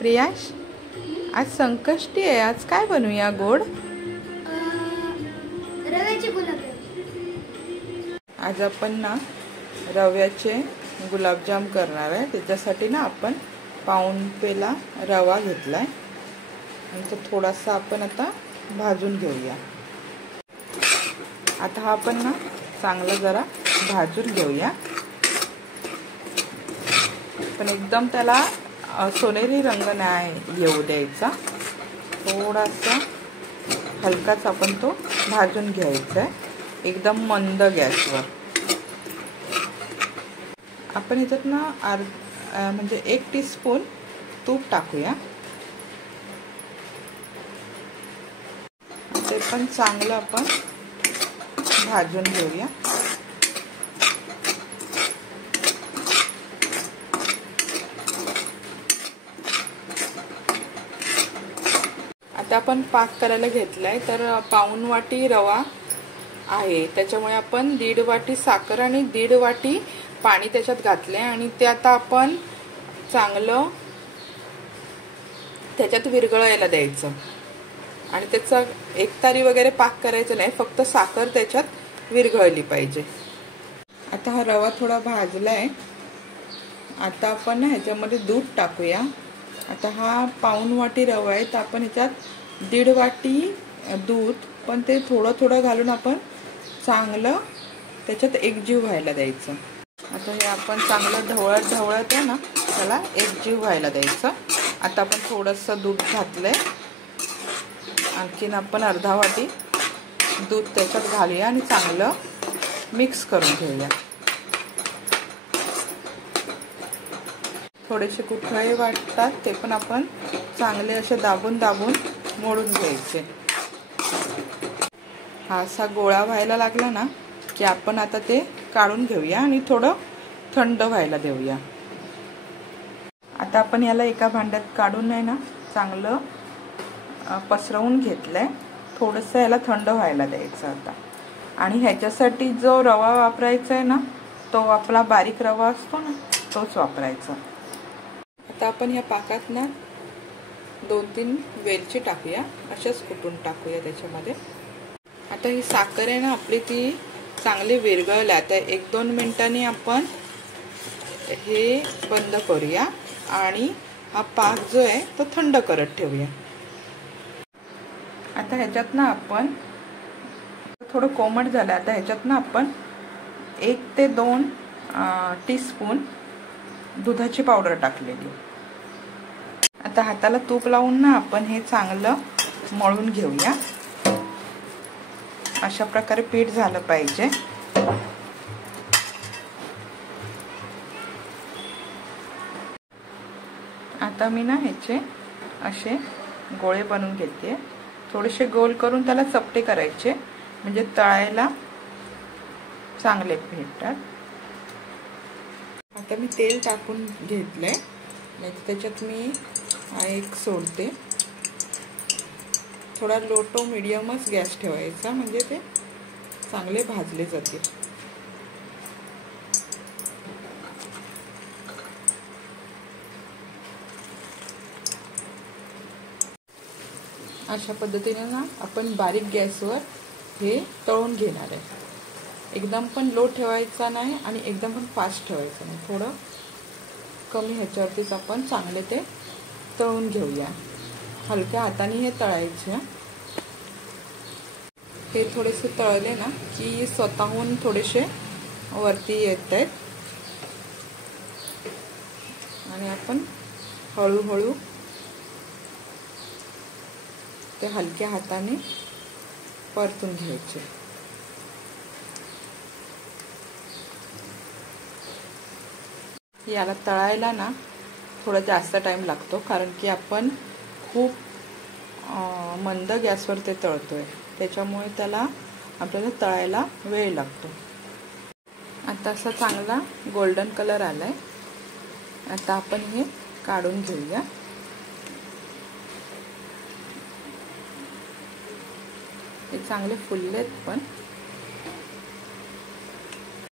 प्रियाश, आज संकष्टी आहे, आज काय बनवूया गोड? रव्याचे गुलाबजाम। आज आपण ना रव्याचे गुलाबजाम करणार आहे। त्याच्यासाठी ना आपण पाऊण पेला रवा घेतलाय आणि तो थोडासा आपण आता भाजून घेऊया। आता हा आपण ना चांगला जरा भाजून घेऊया, पण एकदम त्याला सोनेरी रंग नाही येऊ द्यायचा, थोडासा हलकाच आपण तो भाजून घ्यायचा आहे एकदम मंद गॅसवर। आपण याच्यात ना म्हणजे 1 टीस्पून तूप टाकूया, ते पण चांगलं आपण भाजून घेऊया। आता आपण पाक करायला घेतलाय, तर पाऊण वाटी रवा आहे, त्याच्यामुळे आपण 1.5 वाटी साखर आणि 1.5 वाटी पाणी त्याच्यात घातले आणि ते आता आपण चांगलं त्याच्यात विरघळायला द्यायचं आणि त्याचा एकतारी वगैरे पाक करायचं नाही, फक्त साखर त्याच्यात विरघळली पाहिजे। आता हा रवा थोडा भाजलाय, आता आपण ह्याच्यामध्ये दूध टाकूया। आता हा पाऊण वाटी रवा आहे, तर आपण ह्याच्यात 1.5 वाटी दूध, पण ते थोडं थोडं घालून आपण चांगलं त्याच्यात एकजीव व्हायला द्यायचं। आता हे आपण चांगलं ढवळत आहे ना, त्याला एकजीव व्हायला द्यायचं। आता आपण थोडंसं दूध घातलंय, आणखीन आपण अर्धा वाटी दूध त्याच्यात घालूया आणि चांगलं मिक्स करून घेऊया। थोडेसे कुठळे वाटतात ते पण आपण चांगले असे दाबून दाबून मोडून घ्यायचे। हा असा गोळा व्हायला लागला ना की आपण आता ते काढून घेऊया आणि थोडं थंड व्हायला देऊया। आता आपण याला एका भांड्यात काढून आहे ना चांगलं पसरवून घेतलंय, थोडंसं याला थंड व्हायला द्यायचं आता। आणि ह्याच्यासाठी जो रवा वापरायचा आहे ना, तो आपला बारीक रवा असतो ना, तोच वापरायचा। आता आपण ह्या पाकात ना 2-3 वेलची टाकूया, अशाच कुटून टाकूया त्याच्यामध्ये। आता ही साखर आहे ना आपली, ती चांगली विरघळली। आता 1-2 मिनिटांनी आपण हे बंद करूया आणि हा पाक जो आहे तो थंड करत ठेवूया। आता ह्याच्यात ना आपण थोडं कोमट झालं, आता ह्याच्यात ना आपण 1 ते 2 टीस्पून दुधाची पावडर टाकलेली। आता हाताला तूप लावून ना आपण हे चांगलं मळून घेऊया। अशा प्रकारे पीठ झालं पाहिजे। आता मी ना ह्याचे असे गोळे बनवून घेते, थोडेसे गोल करून त्याला चपटे करायचे, म्हणजे तळायला चांगले भेटतात। आता मी तेल टाकून घेतलंय, म्हणजे त्याच्यात मी एक सोडते। थोडा लो टू मीडियमच गॅस ठेवायचा, म्हणजे ते चांगले भाजले जातील। अशा पद्धतीने ना आपण बारीक गॅसवर हे तळून घेणार आहे। एकदम पण लो ठेवायचा नाही आणि एकदम पण फास्ट ठेवायचं नाही, थोडं कमी ह्याच्यावरतीच आपण चांगले ते तळून घेऊया। हलक्या हाताने हे तळायचे। हे थोडेसे तळले ना की स्वतःहून थोडेसे वरती येत आहेत आणि आपण हळूहळू ते हलक्या हाताने परतून घ्यायचे। याला तळायला ना थोडा जास्त टाइम लागतो, कारण की आपण खूप मंद गॅसवर ते तळतोय, त्याच्यामुळे त्याला आपल्याला तळायला वेळ लागतो। आता असा चांगला गोल्डन कलर आलाय, आता आपण हे काढून घेऊया। हे चांगले फुललेत पण।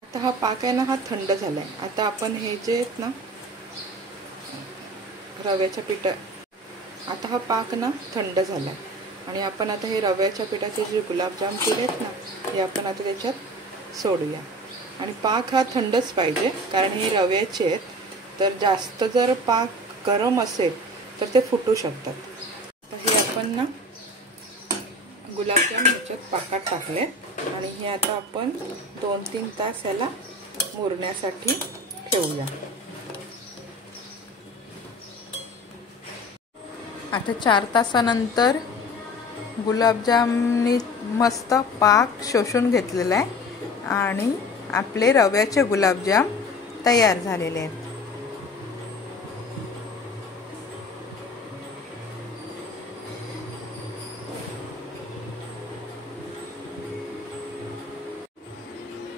आता हा पाक आहे ना, हा थंड झालाय। आता आपण हे जे आहेत ना रव्याच्या आता हा पाक ना थंड झाला आणि आपण आता हे रव्याच्या पिठाचे जे गुलाबजाम केलेत ना हे आपण आता त्याच्यात सोडूया. आणि पाक हा थंडच पाहिजे कारण हे रव्याचे आहेत, तर जास्त जर पाक गरम असेल तर ते फुटू शकतात. तर हे आपण ना गुलाबजाम ह्याच्यात पाकात टाकले आणि हे आता आपण 2-3 तास याला मुरण्यासाठी ठेवूया. आता 4 तासानंतर गुलाबजामनी मस्त पाक शोषून घेतलेला आहे आणि आपले रव्याचे गुलाबजाम तयार झालेले आहेत.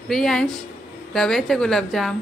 प्रियांश, रव्याचे गुलाबजाम